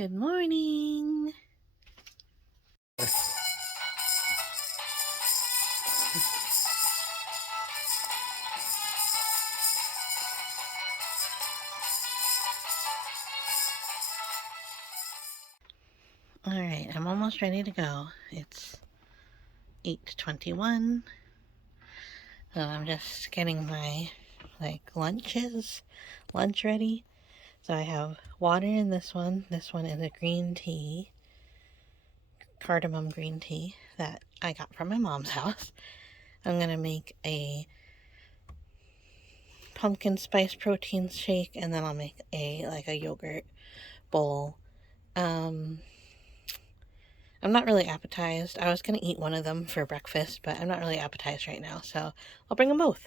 Good morning. Alright, I'm almost ready to go. It's 8:21. So I'm just getting my lunch ready. So I have water in this one. This one is a green tea, cardamom green tea that I got from my mom's house. I'm gonna make a pumpkin spice protein shake, and then I'll make a yogurt bowl. I'm not really appetized. I was gonna eat one of them for breakfast, but I'm not really appetized right now, so I'll bring them both.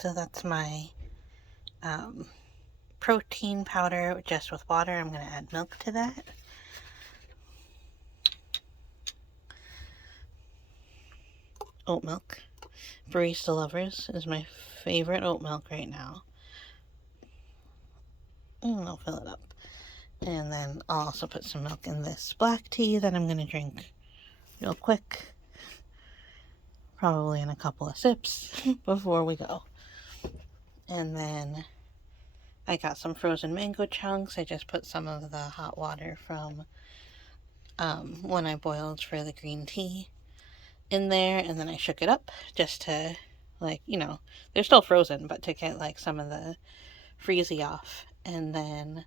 So that's my protein powder just with water. I'm gonna add milk to that. Oat milk. Barista Lovers is my favorite oat milk right now. And I'll fill it up. And then I'll also put some milk in this black tea that I'm gonna drink real quick. Probably in a couple of sips before we go. And then I got some frozen mango chunks. I just put some of the hot water from when I boiled for the green tea in there, and then I shook it up just to, they're still frozen, but to get some of the freezy off. And then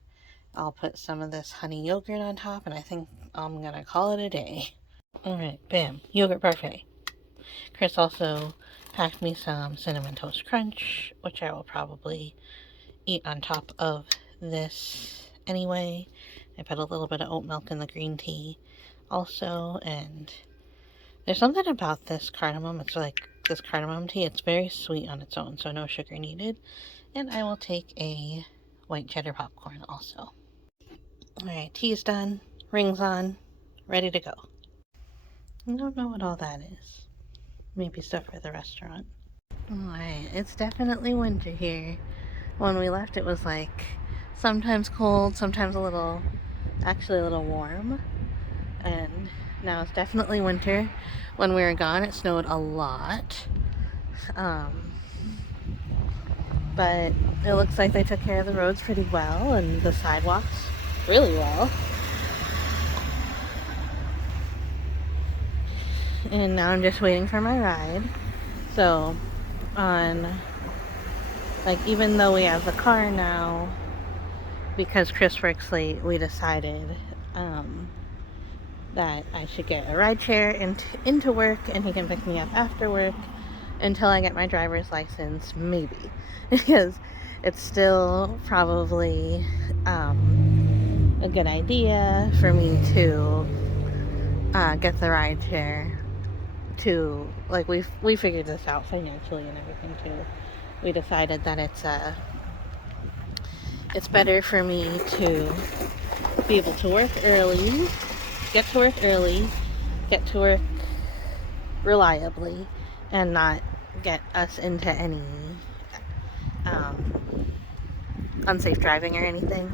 I'll put some of this honey yogurt on top, and I think I'm gonna call it a day. Alright, bam, yogurt parfait. Chris also packed me some Cinnamon Toast Crunch, which I will probably eat on top of this anyway. I put a little bit of oat milk in the green tea also, and there's something about this cardamom. It's like this cardamom tea. It's very sweet on its own, so no sugar needed. And I will take a white cheddar popcorn also. Alright, tea's done, rings on, ready to go. I don't know what all that is. Maybe stuff for the restaurant. Alright, it's definitely winter here. When we left, it was sometimes cold, sometimes actually a little warm. And now it's definitely winter. When we were gone, it snowed a lot. But it looks like they took care of the roads pretty well, and the sidewalks really well. And now I'm just waiting for my ride. So, even though we have the car now, because Chris works late, we decided that I should get a ride share into work, and he can pick me up after work until I get my driver's license, maybe. Because it's still probably a good idea for me to get the ride share to, we figured this out financially and everything too. We decided that it's better for me to be able to work early, get to work reliably, and not get us into any unsafe driving or anything.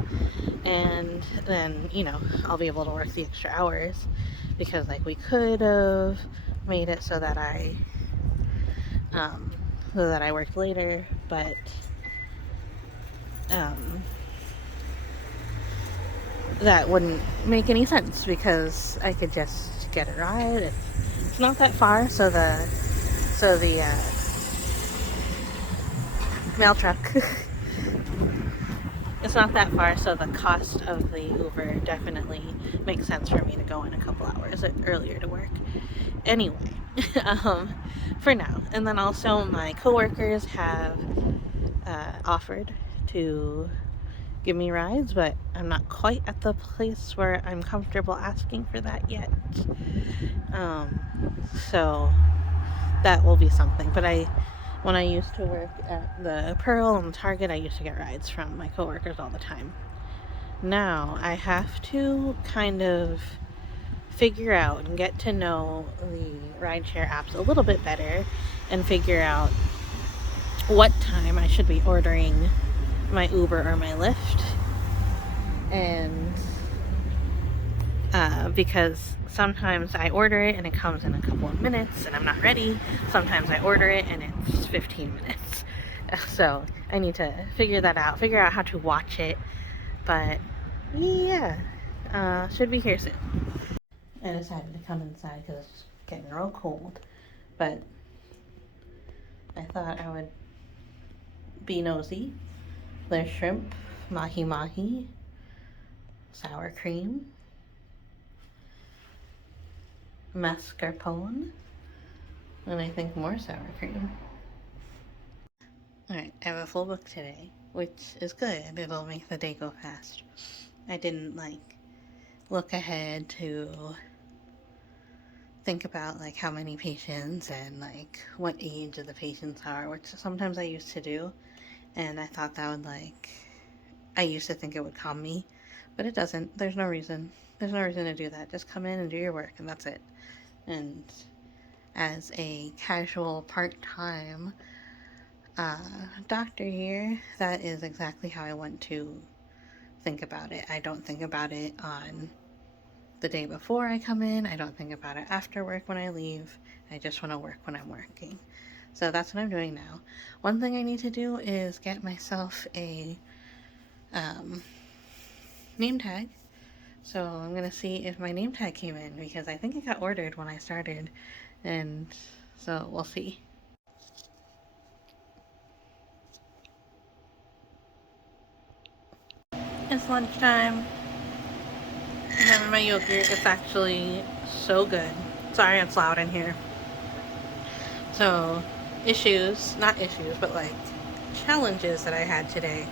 And then, I'll be able to work the extra hours, because we could have made it so that I worked later, but that wouldn't make any sense, because I could just get a ride. It's not that far, so the mail truck it's not that far, so the cost of the Uber definitely makes sense for me to go in a couple hours earlier to work anyway. For now. And then also my coworkers have offered to give me rides, but I'm not quite at the place where I'm comfortable asking for that yet. So that will be something. But when I used to work at the Pearl and Target, I used to get rides from my coworkers all the time. Now I have to kind of figure out and get to know the rideshare apps a little bit better, and figure out what time I should be ordering my Uber or my Lyft, And because sometimes I order it and it comes in a couple of minutes and I'm not ready. Sometimes I order it and it's 15 minutes. So I need to figure that out, figure out how to watch it. But yeah, should be here soon. I decided to come inside because it's getting real cold. But I thought I would be nosy. There's shrimp, mahi-mahi, sour cream, mascarpone, and I think more sour cream. Alright, I have a full book today, which is good. It'll make the day go fast. I didn't, look ahead to think about, how many patients and, what age of the patients are, which sometimes I used to do. And I thought that would, I used to think it would calm me, but it doesn't. There's no reason. There's no reason to do that. Just come in and do your work, and that's it. And as a casual part-time doctor here, that is exactly how I want to think about it. I don't think about it on the day before I come in. I don't think about it after work when I leave. I just want to work when I'm working. So that's what I'm doing now. One thing I need to do is get myself a name tag. So I'm going to see if my name tag came in, because I think it got ordered when I started. And so we'll see. It's lunchtime. I'm having my yogurt. It's actually so good. Sorry it's loud in here. So, not issues, but challenges that I had today.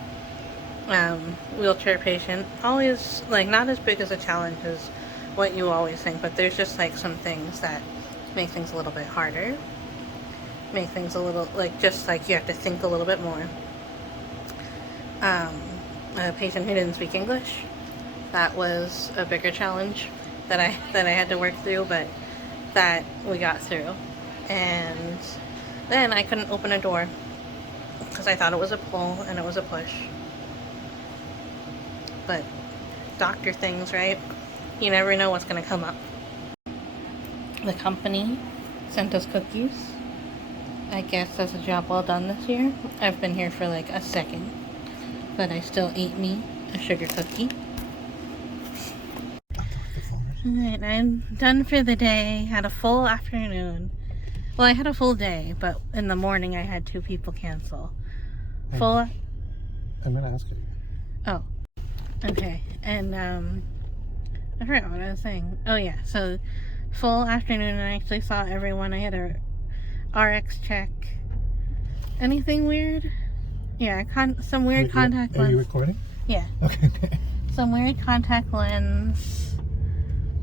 Wheelchair patient. Always, not as big as a challenge as what you always think, but there's just some things that make things a little bit harder. Make things a little, you have to think a little bit more. A patient who didn't speak English. That was a bigger challenge that I had to work through, but that we got through. And then I couldn't open a door because I thought it was a pull and it was a push. But doctor things, right? You never know what's going to come up. The company sent us cookies. I guess that's a job well done this year. I've been here for a second, but I still ate me a sugar cookie. Alright, I'm done for the day. Had a full afternoon. Well, I had a full day, but in the morning I had 2 people cancel. I'm gonna ask you. Oh, okay. And I forgot what I was saying. Oh yeah, so full afternoon. I actually saw everyone. I had a RX check. Anything weird? Yeah, some weird contact lens. Are you recording? Yeah. Okay. Some weird contact lens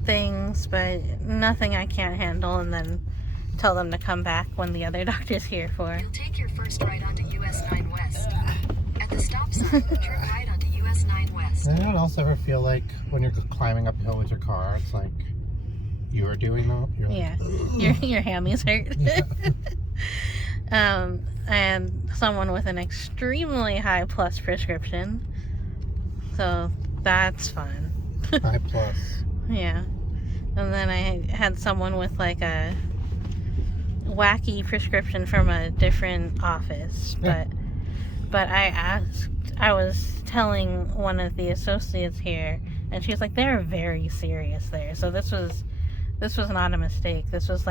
things, but nothing I can't handle, and then tell them to come back when the other doctor's here for. You'll take your first right onto US 9 West. At the stop sign, turn right onto US 9 West. Does anyone else ever feel like when you're climbing uphill with your car, it's like you're doing that? You're your hammies hurt. Yeah. And someone with an extremely high plus prescription. So that's fun. High plus. Yeah. And then I had someone with a wacky prescription from a different office. Yeah. But I was telling one of the associates here, and she was like, they're very serious there. So this was not a mistake. This was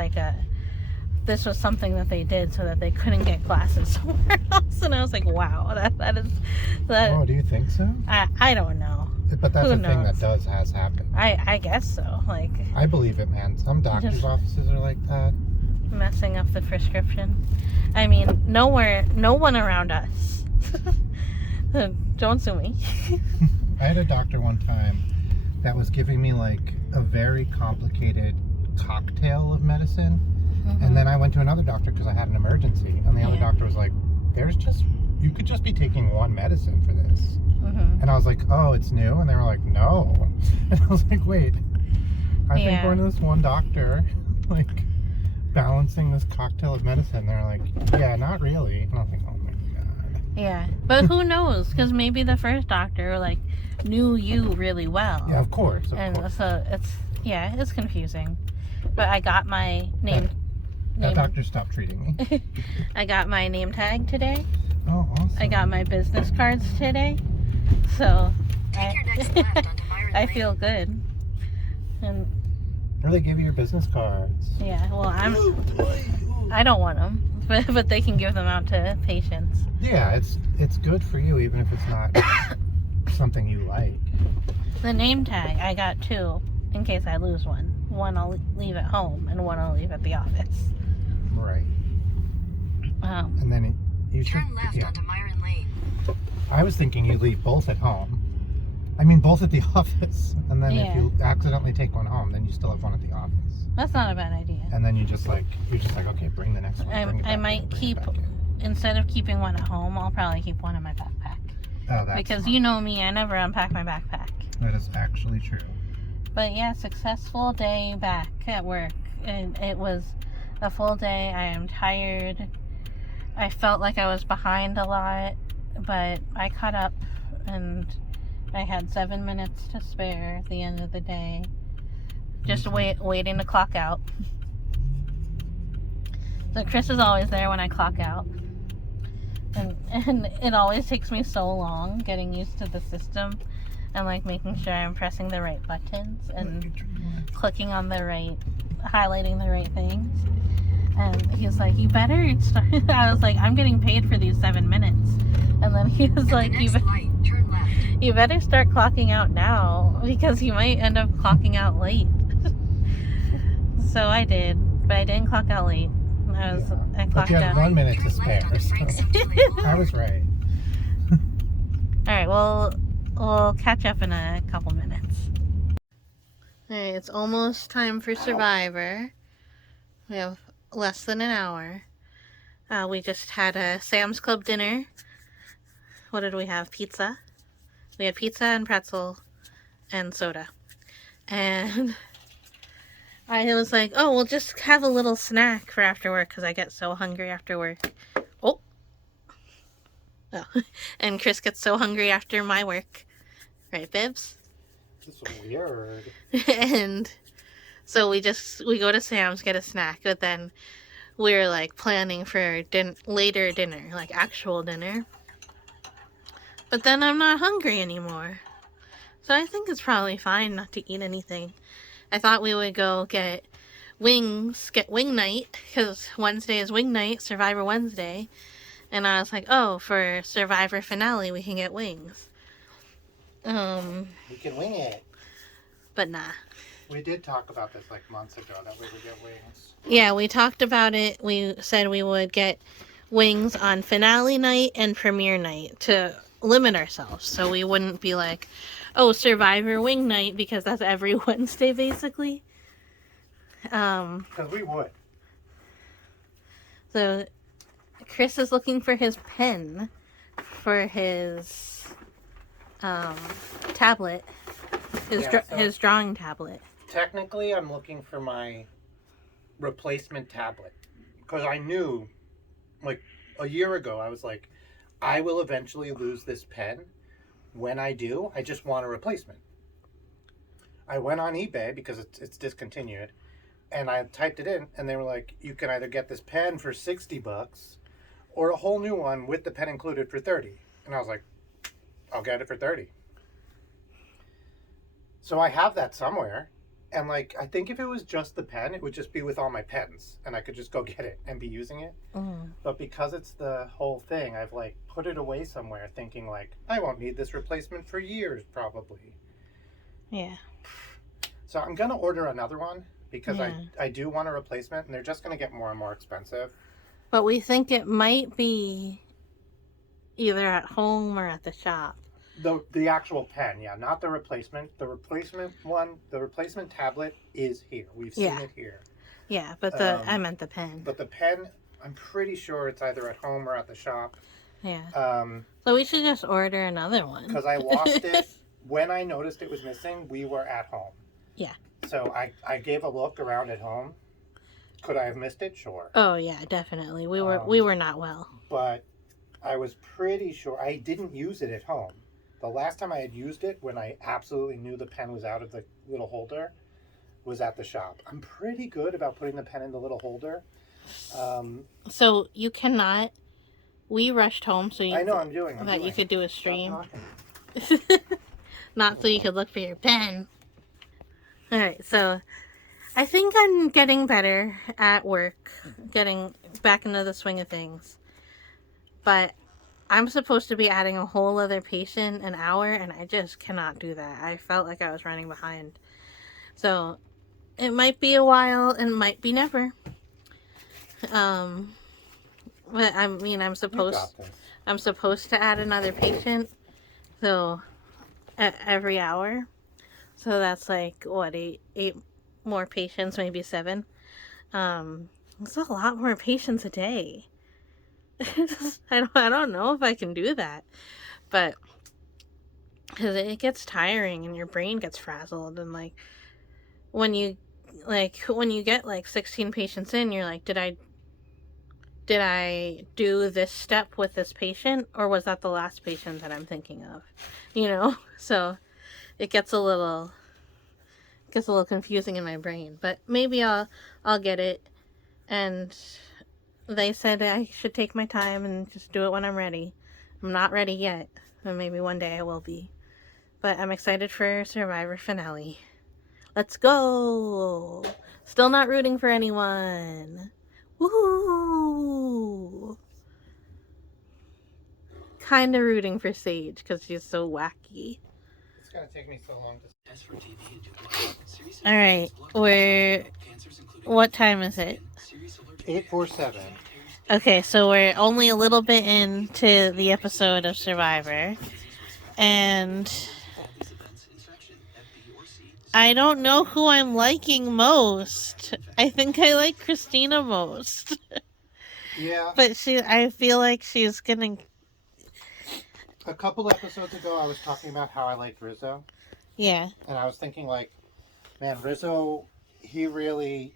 this was something that they did so that they couldn't get glasses somewhere else. And I was like, wow, that is that. Oh, do you think so? I don't know. But that's Who the thing knows? that has happened. I guess so. I believe it, man. Some doctors' offices are like that. Messing up the prescription. I mean, no one around us. Don't sue me. I had a doctor one time that was giving me a very complicated cocktail of medicine. Mm-hmm. And then I went to another doctor because I had an emergency. And the other doctor was like, you could just be taking one medicine for this. Mm-hmm. And I was like, oh, it's new? And they were like, no. And I was like, wait, I've been going to this one doctor, balancing this cocktail of medicine. They're like, yeah, not really. And I was like, oh my God. Yeah, but who knows? Because maybe the first doctor like knew you really well. Yeah, of course. And so it's confusing. But I got my name. That doctor stopped treating me. I got my name tag today. Oh, awesome. I got my business cards today. So Take your next left onto Myron I Lane. feel good. And Or they give you your business cards. yeah, well, I don't want them, but they can give them out to patients. Yeah, it's good for you, even if it's not something you like. The name tag, I got 2 in case I lose one. One I'll leave at home, and one I'll leave at the office. Right. And then you should. Turn left onto Myron Lane. I was thinking you leave both at home. I mean, both at the office. And then if you accidentally take one home, then you still have one at the office. That's not a bad idea. And then you're just like, okay, bring the next one. I might keep, instead of keeping one at home, I'll probably keep one in my backpack. Oh, that's because smart. you know me, I never unpack my backpack. That is actually true. But yeah, successful day back at work. And it was a full day. I am tired. I felt like I was behind a lot, but I caught up and I had 7 minutes to spare at the end of the day. Just waiting to clock out. So Chris is always there when I clock out. And it always takes me so long getting used to the system and like making sure I'm pressing the right buttons and clicking on the right, highlighting the right things. And he's like, you better start. I was like, I'm getting paid for these 7 minutes. And then he was like, you better start clocking out now because you might end up clocking out late. So I did, but I didn't clock out late. I clocked but you had out. 1 minute to spare, so I was right. Alright, well, we'll catch up in a couple minutes. Alright, it's almost time for Survivor. We have less than an hour. We just had a Sam's Club dinner. What did we have? Pizza. We had pizza and pretzel and soda. And I was like, oh, we'll just have a little snack for after work because I get so hungry after work. Oh. And Chris gets so hungry after my work. Right, Bibbs? This is weird. And so we go to Sam's, get a snack, but then we're like planning for later dinner, like actual dinner. But then I'm not hungry anymore. So I think it's probably fine not to eat anything. I thought we would go get wings, get wing night, because Wednesday is wing night, Survivor Wednesday. And I was like, oh, for Survivor finale, we can get wings. We can wing it. But nah. We did talk about this like months ago, that we would get wings. Yeah, we talked about it. We said we would get wings on finale night and premiere night to limit ourselves. So we wouldn't be like, oh, Survivor wing night, because that's every Wednesday, basically. Because we would. So Chris is looking for his pen for his tablet, his drawing tablet. Technically, I'm looking for my replacement tablet. Because I knew, like, a year ago, I was like, I will eventually lose this pen. When I do, I just want a replacement. I went on eBay because it's discontinued, and I typed it in, and they were like, you can either get this pen for $60 or a whole new one with the pen included for $30. And I was like, I'll get it for $30. So I have that somewhere, and like, I think if it was just the pen, it would just be with all my pens, and I could just go get it and be using it. But because it's the whole thing, I've like put it away somewhere thinking like, I won't need this replacement for years probably. Yeah. So I'm going to order another one because I do want a replacement, and they're just going to get more and more expensive. But we think it might be either at home or at the shop. The actual pen, yeah, not the replacement. The replacement one, the replacement tablet is here. We've seen it here. Yeah, but I meant the pen. But the pen, I'm pretty sure it's either at home or at the shop. Yeah. So we should just order another one. Because I lost it. When I noticed it was missing, we were at home. Yeah. So I gave a look around at home. Could I have missed it? Sure. Oh yeah, definitely. We were not well. But I was pretty sure I didn't use it at home. The last time I had used it, when I absolutely knew the pen was out of the little holder, was at the shop. I'm pretty good about putting the pen in the little holder. So you cannot. We rushed home so I know I'm doing. I'm that doing. you could do a Stop stream. talking. Not so you could look for your pen. Alright, so I think I'm getting better at work, getting back into the swing of things. But I'm supposed to be adding a whole other patient an hour, and I just cannot do that. I felt like I was running behind. So it might be a while and might be never. But I mean, I'm supposed to add another patient, so every hour. So that's like what, eight more patients, maybe 7. It's a lot more patients a day. I don't know if I can do that, but because it gets tiring and your brain gets frazzled, and like when you get like 16 patients in, you're like, did I do this step with this patient, or was that the last patient that I'm thinking of? So it gets a little confusing in my brain, but maybe I'll get it. And they said I should take my time and just do it when I'm ready. I'm not ready yet, and maybe one day I will be. But I'm excited for Survivor finale. Let's go! Still not rooting for anyone. Woohoo! Kinda rooting for Sage because she's so wacky. It's gonna take me so long to. Alright, what time is it? 8:47. Okay, so we're only a little bit into the episode of Survivor. And I don't know who I'm liking most. I think I like Christina most. Yeah. But I feel like she's gonna... A couple episodes ago, I was talking about how I liked Rizzo. Yeah. And I was thinking, like, man, Rizzo, he really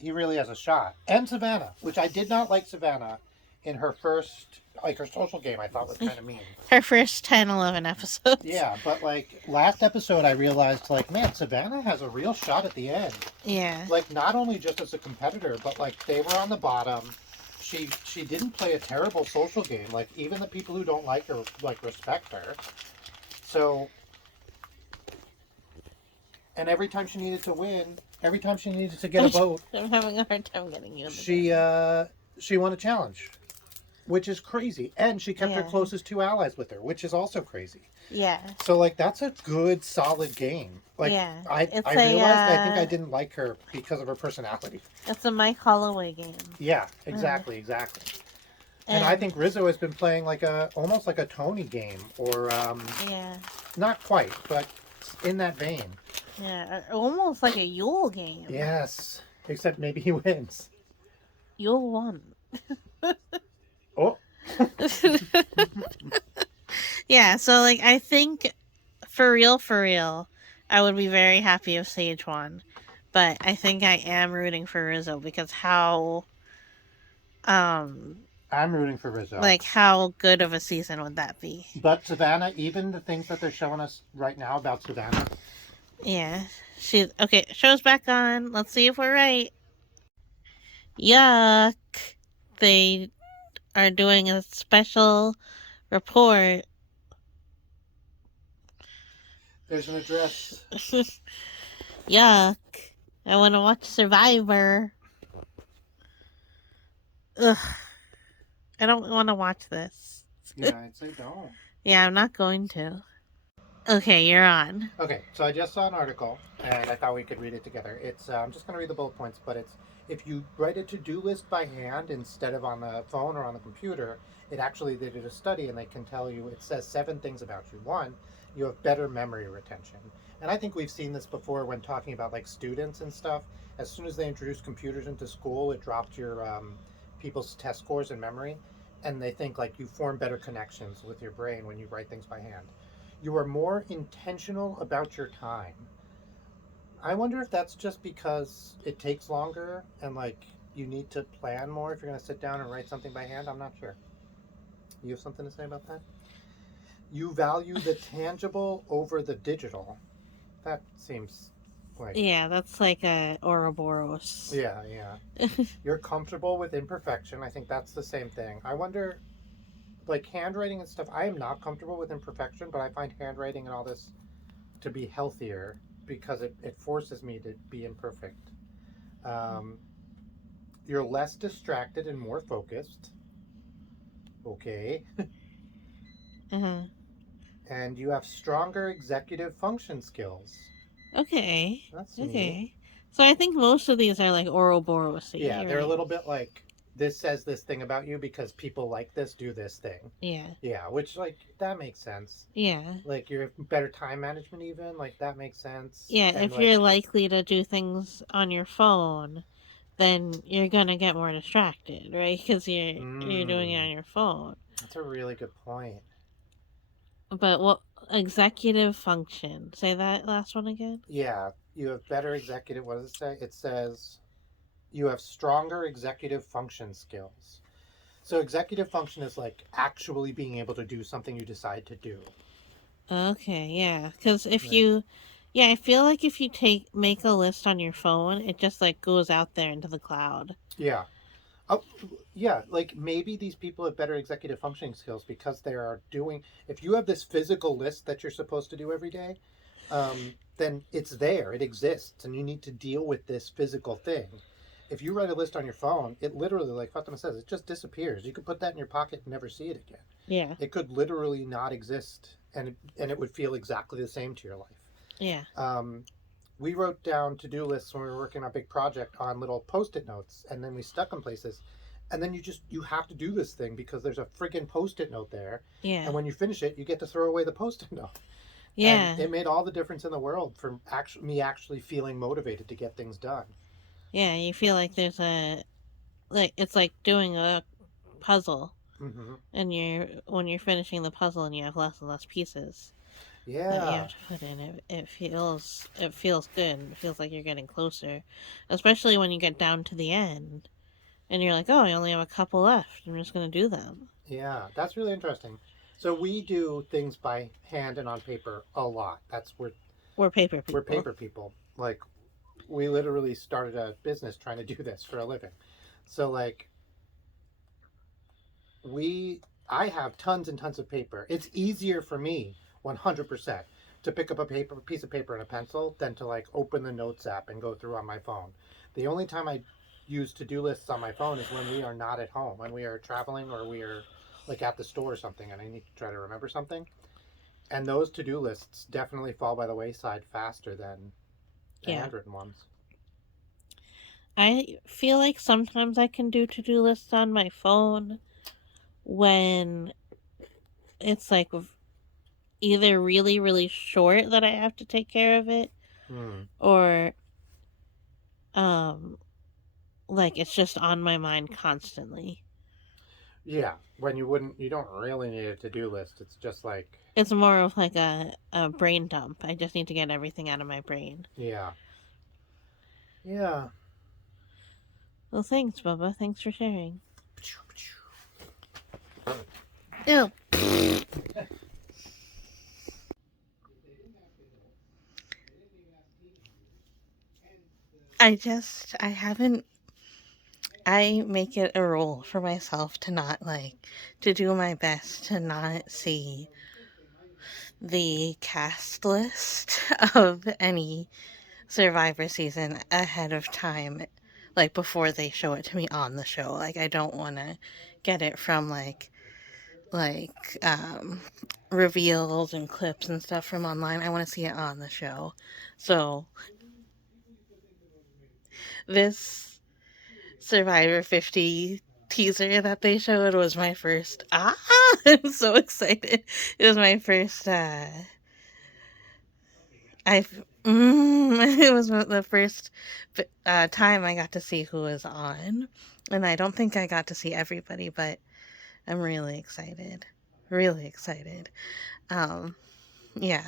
has a shot. And Savannah, which I did not like Savannah in her first, like, her social game, I thought was kind of mean. Her first 10, 11 episodes. Yeah, but, like, last episode I realized, like, man, Savannah has a real shot at the end. Yeah. Like, not only just as a competitor, but, like, they were on the bottom. She didn't play a terrible social game. Like, even the people who don't like her, like, respect her. So... And every time she needed to win, every time she needed to get a vote, I'm having a hard time getting you. She won a challenge, which is crazy. And she kept her closest 2 allies with her, which is also crazy. Yeah. So, like, that's a good, solid game. Like, yeah. I realized I think I didn't like her because of her personality. It's a Mike Holloway game. Yeah, exactly. And I think Rizzo has been playing like almost like a Tony game, or not quite, but in that vein. Yeah, almost like a Yule game. Yes, except maybe he wins. Yule won. Oh. Yeah, so like I think for real, I would be very happy if Sage won. But I think I am rooting for Rizzo because I'm rooting for Rizzo. Like, how good of a season would that be? But Savannah, even the things that they're showing us right now about Savannah. Yeah. Okay, show's back on. Let's see if we're right. Yuck. They are doing a special report. There's an address. Yuck. I want to watch Survivor. Ugh. I don't want to watch this. Yeah, I'd say don't. Yeah, I'm not going to. Okay, you're on. Okay, so I just saw an article, and I thought we could read it together. It's I'm just going to read the bullet points, but it's if you write a to-do list by hand instead of on the phone or on the computer, they did a study, and they can tell you, it says 7 things about you. 1, you have better memory retention. And I think we've seen this before when talking about, like, students and stuff. As soon as they introduced computers into school, it dropped your people's test scores in memory, and they think, like, you form better connections with your brain when you write things by hand. You are more intentional about your time. I wonder if that's just because it takes longer and, like, you need to plan more if you're going to sit down and write something by hand. I'm not sure. You have something to say about that? You value the tangible over the digital. That seems like... Yeah, that's like a Ouroboros. Yeah, yeah. You're comfortable with imperfection. I think that's the same thing. I wonder, like handwriting and stuff, I am not comfortable with imperfection, but I find handwriting and all this to be healthier because it forces me to be imperfect. Um, you're less distracted and more focused. Okay. Uh-huh. And you have stronger executive function skills. Okay. That's neat. Okay. So I think most of these are like Ouroboros-y, Yeah, they're a right? little bit like, this says this thing about you because people like this, do this thing. Yeah. Yeah, which, like, that makes sense. Yeah. Like, you're better time management, even. Like, that makes sense. Yeah, And, if like, you're likely to do things on your phone, then you're gonna get more distracted, right? Because you're doing it on your phone. that's a really good point. But what executive function? Say that last one again. Yeah, you have better executive, what does it say? It says you have stronger executive function skills. So executive function is like actually being able to do something you decide to do. Okay, yeah. Because if Right. you, yeah, I feel like if you make a list on your phone, it just like goes out there into the cloud. Yeah. Oh, yeah, like maybe these people have better executive functioning skills because they are doing, if you have this physical list that you're supposed to do every day, then it's there, it exists, and you need to deal with this physical thing. If you write a list on your phone, it literally, like Fatima says, it just disappears. You could put that in your pocket and never see it again. Yeah. It could literally not exist, and it would feel exactly the same to your life. Yeah. We wrote down to-do lists when we were working on a big project on little post-it notes, and then we stuck them places. And then you have to do this thing because there's a friggin' post-it note there. Yeah. And when you finish it, you get to throw away the post-it note. Yeah. And it made all the difference in the world for me actually feeling motivated to get things done. Yeah, you feel like there's it's like doing a puzzle, and when you're finishing the puzzle and you have less and less pieces that you Yeah. have to put in, it feels good. It feels like you're getting closer, especially when you get down to the end and you're like, oh, I only have a couple left. I'm just gonna do them. Yeah, that's really interesting. So we do things by hand and on paper a lot. We're paper people. We're paper people. Like, we literally started a business trying to do this for a living. So, like, I have tons and tons of paper. It's easier for me 100% to pick up a piece of paper and a pencil than to like open the notes app and go through on my phone. The only time I use to-do lists on my phone is when we are not at home, when we are traveling or we are like at the store or something and I need to try to remember something. And those to-do lists definitely fall by the wayside faster than the handwritten ones. I feel like sometimes I can do to-do lists on my phone when it's like either really, really short that I have to take care of it, or like it's just on my mind constantly. Yeah, when you don't really need a to-do list. It's just like, it's more of like a brain dump. I just need to get everything out of my brain. Yeah. Yeah. Well, thanks, Bubba. Thanks for sharing. Ew. I make it a rule for myself to not to do my best to not see the cast list of any Survivor season ahead of time, like before they show it to me on the show. Like, I don't want to get it from reveals and clips and stuff from online. I want to see it on the show. So this Survivor 50 teaser that they showed was my first I'm so excited. It was my first it was the first time I got to see who was on, and I don't think I got to see everybody, but I'm really excited. Really excited. Yeah,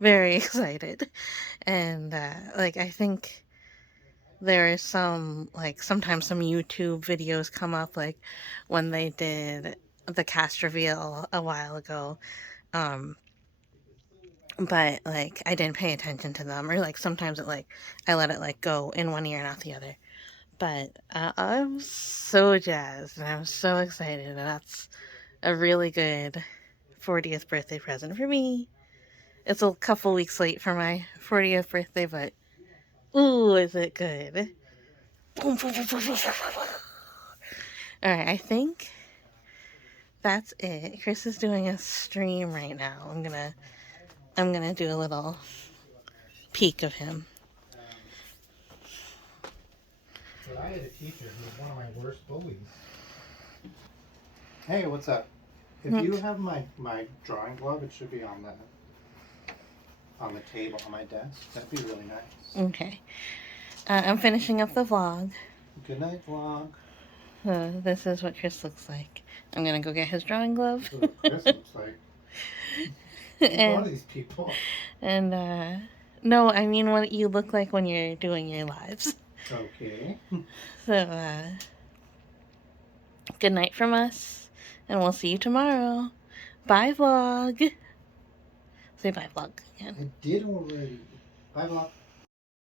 very excited. And I think there is sometimes some YouTube videos come up, like when they did the cast reveal a while ago. But like I didn't pay attention to them, or like sometimes it like I let it like go in one ear and out the other. But I'm so jazzed and I'm so excited, and that's a really good 40th birthday present for me. It's a couple weeks late for my 40th birthday, but ooh, is it good? All right, I think that's it. Chris is doing a stream right now. I'm gonna do a little peek of him. But I had a teacher who was one of my worst bullies. Hey, what's up? If you have my drawing glove, it should be on the table on my desk. That'd be really nice. Okay. I'm finishing up the vlog. Good night, vlog. This is what Chris looks like. I'm gonna go get his drawing glove. That's what Chris looks like. Who are these people? And no, I mean what you look like when you're doing your lives. Okay. So, good night from us, and we'll see you tomorrow. Bye, vlog. Say bye, vlog again. I did already. Bye, vlog.